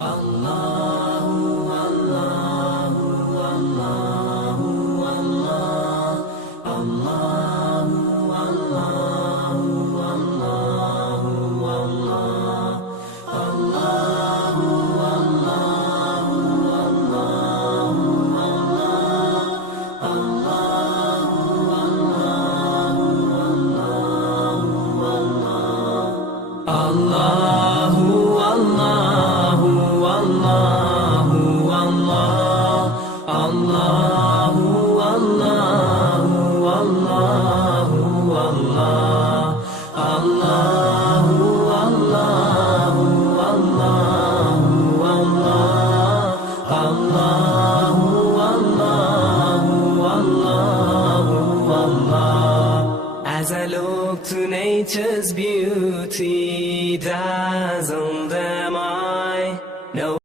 Allahu, Allahu, Allahu, Allah, Allahu, Allahu, Allahu, Allah, Allahu, Allahu, Allahu, Allah, Allahu, Allahu, Allahu, As I look to nature's beauty, dazzled am I. No